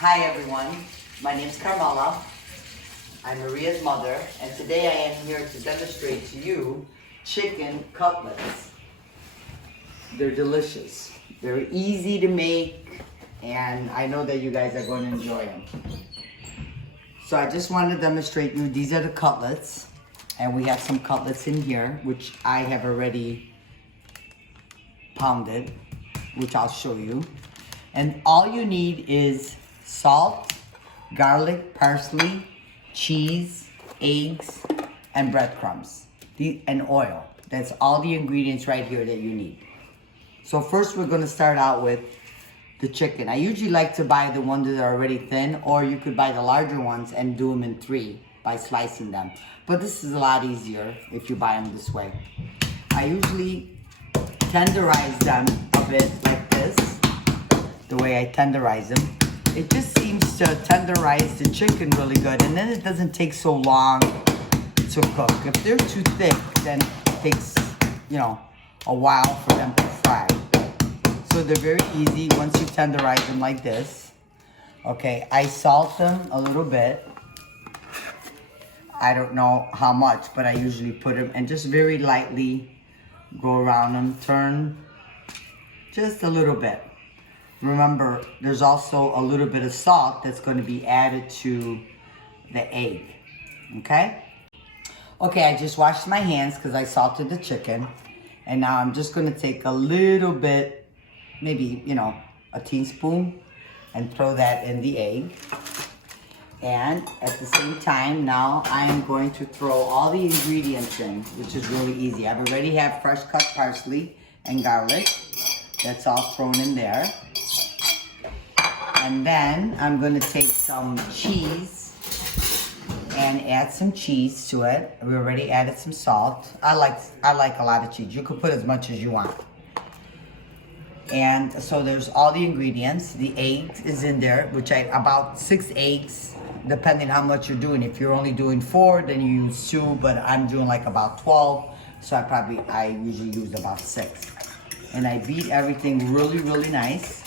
Hi everyone, my name is Carmela. I'm Maria's mother, and today I am here to demonstrate to you chicken cutlets. They're delicious. They're easy to make, and I know that you guys are going to enjoy them. So I just wanted to demonstrate you, these are the cutlets, and we have some cutlets in here, which I have already pounded, which I'll show you. And all you need is salt, garlic, parsley, cheese, eggs, and breadcrumbs, and oil. That's all the ingredients right here that you need. So first we're gonna start out with the chicken. I usually like to buy the ones that are already thin, or you could buy the larger ones and do them in 3 by slicing them. But this is a lot easier if you buy them this way. I usually tenderize them a bit like this, the way I tenderize them. It just seems to tenderize the chicken really good, and then it doesn't take so long to cook. If they're too thick, then it takes, a while for them to fry. So they're very easy once you tenderize them like this. Okay, I salt them a little bit. I don't know how much, but I usually put them and just very lightly go around them, turn just a little bit. Remember, there's also a little bit of salt that's going to be added to the egg, okay? Okay, I just washed my hands because I salted the chicken. And now I'm just going to take a little bit, maybe, a teaspoon, and throw that in the egg. And at the same time, now I am going to throw all the ingredients in, which is really easy. I already have fresh cut parsley and garlic. That's all thrown in there. And then I'm going to take some cheese and add some cheese to it. We already added some salt. I like a lot of cheese. You could put as much as you want. And so there's all the ingredients. The egg is in there, which about 6 eggs, depending how much you're doing. If you're only doing 4, then you use 2, but I'm doing like about 12. So I usually use about 6. And I beat everything really, really nice.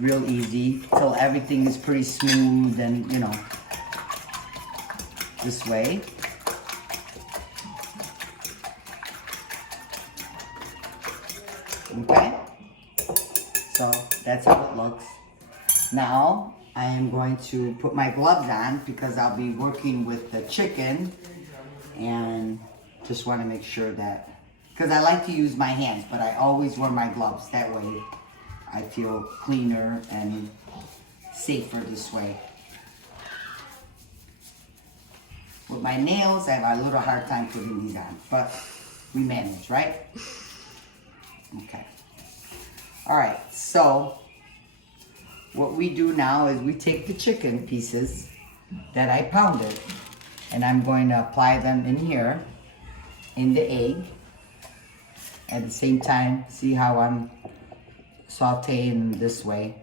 Real easy till everything is pretty smooth and, this way. Okay? So that's how it looks. Now I am going to put my gloves on because I'll be working with the chicken, and just want to make sure that, because I like to use my hands, but I always wear my gloves. That way I feel cleaner and safer this way. With my nails, I have a little hard time putting these on, but we manage, right? Okay. All right, so what we do now is we take the chicken pieces that I pounded, and I'm going to apply them in here, in the egg. At the same time, see how I'm sauteing this way.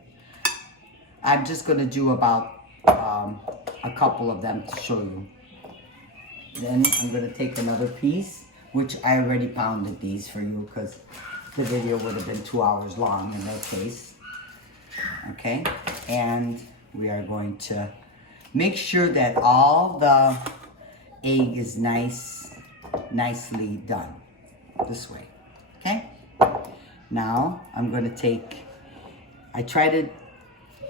I'm just going to do about a couple of them to show you. Then I'm going to take another piece, which I already pounded these for you because the video would have been 2 hours long in that case. Okay, and we are going to make sure that all the egg is nicely done this way. Okay, now I'm going to I try to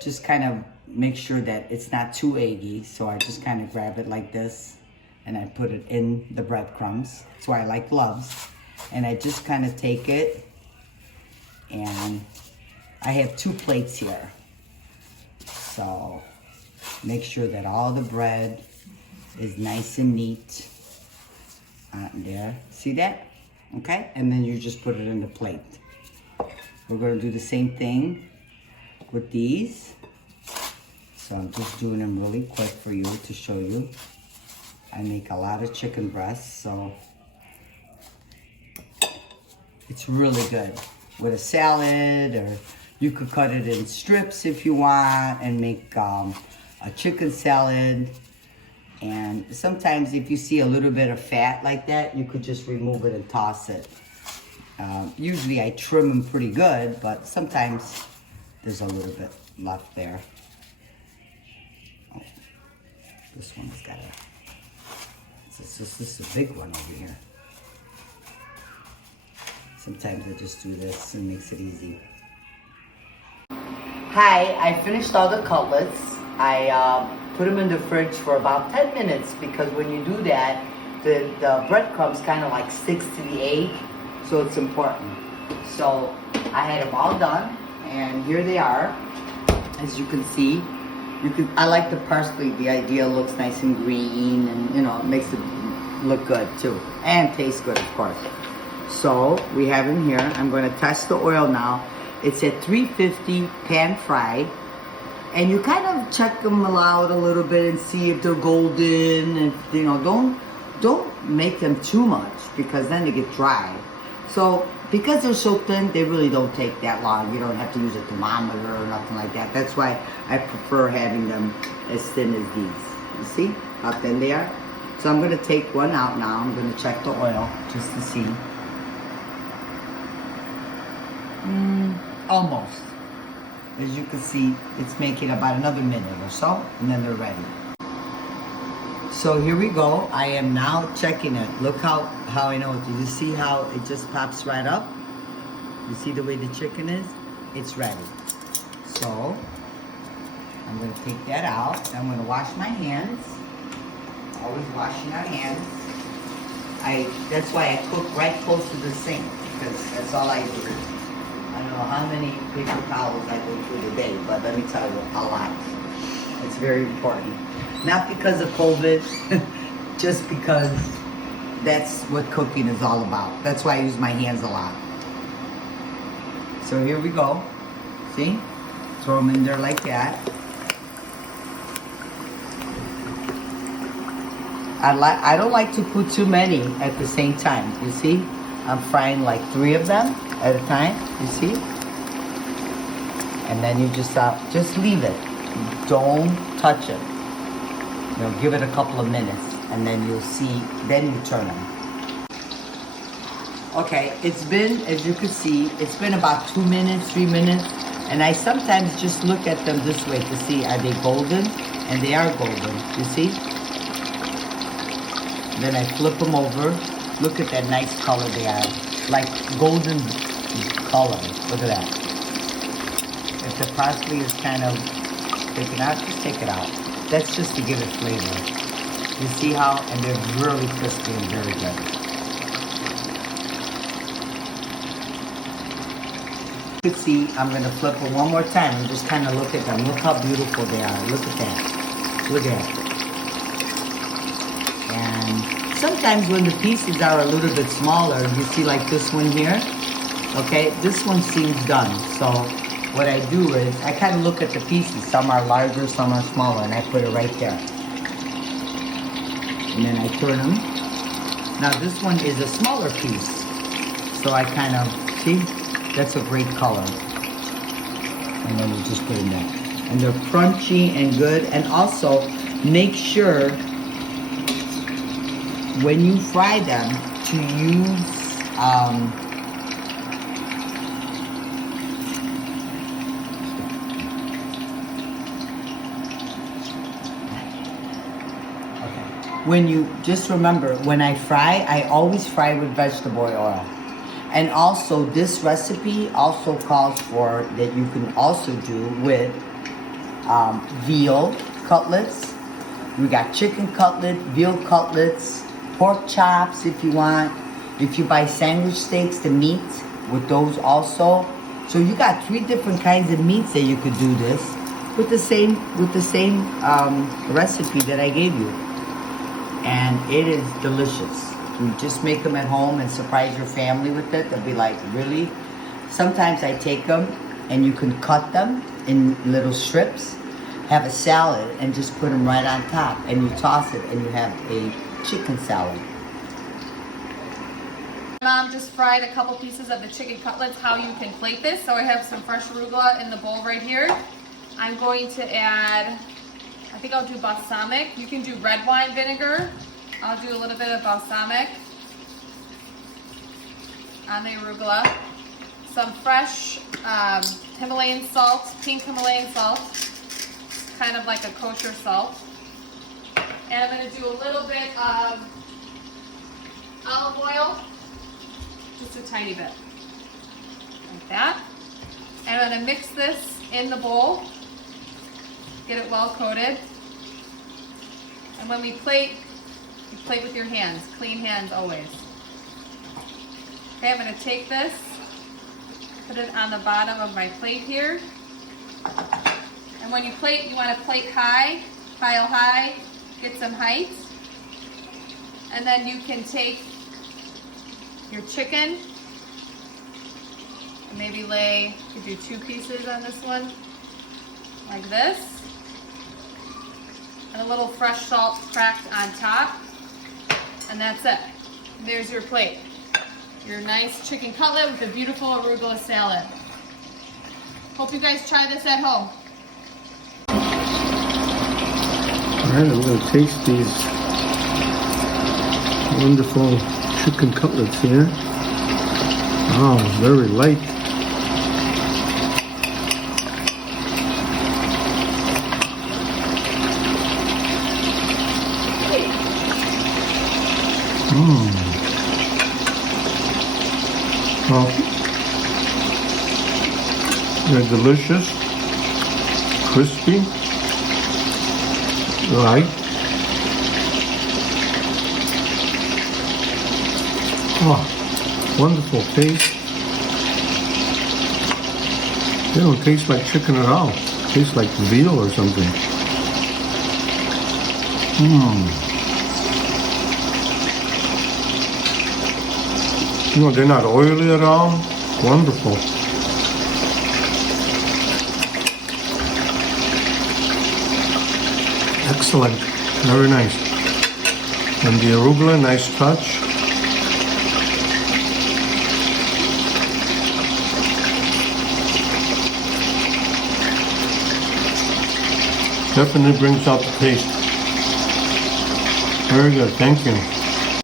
just kind of make sure that it's not too eggy, so I just kind of grab it like this and I put it in the breadcrumbs. That's why I like gloves. And I just kind of take it, and I have 2 plates here. So make sure that all the bread is nice and neat on there. See that? Okay, and then you just put it in the plate. We're going to do the same thing with these. So I'm just doing them really quick for you to show you. I make a lot of chicken breasts, so it's really good with a salad, or you could cut it in strips if you want and make a chicken salad. And sometimes if you see a little bit of fat like that, you could just remove it and toss it. Usually I trim them pretty good, but sometimes There's a little bit left there. Oh, this one has got this is a big one over here. Sometimes I just do this and makes it easy. Hi, I finished all the cutlets. I put them in the fridge for about 10 minutes because when you do that, the breadcrumbs kind of like sticks to the egg, so it's important. So I had them all done, and here they are. As you can see, I like the parsley. The idea looks nice and green, and it makes it look good too, and taste good, of course. So we have them here. I'm going to test the oil now. It's at 350 pan fry, and you kind of check them out a little bit and see if they're golden, and don't make them too much because then they get dry. So because they're so thin, they really don't take that long. You don't have to use a thermometer or nothing like that. That's why I prefer having them as thin as these. You see how thin they are? So I'm going to take one out now. I'm going to check the oil just to see. Almost. As you can see, it's making about another minute or so, and then they're ready. So here we go. I am now checking it. Look how I know it. Do you see how it just pops right up? You see the way the chicken is? It's ready. So I'm going to take that out. I'm going to wash my hands. Always washing our hands. That's why I cook right close to the sink, because that's all I do. I don't know how many paper towels I go through the day, but let me tell you, a lot. It's very important. Not because of COVID, just because that's what cooking is all about. That's why I use my hands a lot. So here we go. See? Throw them in there like that. I don't like to put too many at the same time. You see? I'm frying like 3 of them at a time. You see? And then you just leave it. Don't touch it. Give it a couple of minutes, and then you'll see. Then you turn them. Okay, it's been, as you can see, it's been about 2 minutes, 3 minutes, and I sometimes just look at them this way to see, are they golden? And they are golden. You see? Then I flip them over. Look at that nice color they are. Like golden color. Look at that. If the parsley is kind of taken out, just take it out. That's just to give it flavor. You see how? And they're really crispy and very good. You can see, I'm going to flip it one more time and just kind of look at them. Look how beautiful they are. Look at that. Look at that. And sometimes when the pieces are a little bit smaller, you see like this one here, okay, this one seems done. So what I do is I kind of look at the pieces. Some are larger, some are smaller, and I put it right there. And then I turn them. Now this one is a smaller piece. So I kind of, see, that's a great color. And then you just put it in there. And they're crunchy and good. And also make sure when you fry them to use when you just remember, when I fry, I always fry with vegetable oil. And also this recipe also calls for that you can also do with veal cutlets. We got chicken cutlet, veal cutlets, pork chops if you want. If you buy sandwich steaks, the meat with those also. So you got 3 different kinds of meats that you could do this with the same recipe that I gave you. And it is delicious. You just make them at home and surprise your family with it. They'll be like, really? Sometimes I take them and you can cut them in little strips, have a salad, and just put them right on top. And you toss it and you have a chicken salad. Mom just fried a couple pieces of the chicken cutlets, how you can plate this. So I have some fresh arugula in the bowl right here. I'm going to add, I think I'll do balsamic. You can do red wine vinegar. I'll do a little bit of balsamic on the arugula. some fresh Himalayan salt, pink Himalayan salt, kind of like a kosher salt. And I'm going to do a little bit of olive oil, just a tiny bit, like that. And I'm going to mix this in the bowl, get it well coated. And when we plate, you plate with your hands, clean hands always. Okay, I'm going to take this, put it on the bottom of my plate here. And when you plate, you want to plate high, pile high, get some height. And then you can take your chicken and maybe lay, you could do 2 pieces on this one, like this. And a little fresh salt cracked on top. And that's it. There's your plate. Your nice chicken cutlet with a beautiful arugula salad. Hope you guys try this at home. Alright, I'm going to taste these wonderful chicken cutlets here. Oh, very light. Well, they're delicious, crispy, light. Oh, wonderful taste. They don't taste like chicken at all. Taste like veal or something. You know, they're not oily at all. Wonderful. Excellent. Very nice. And the arugula, nice touch. Definitely brings out the taste. Very good. Thank you.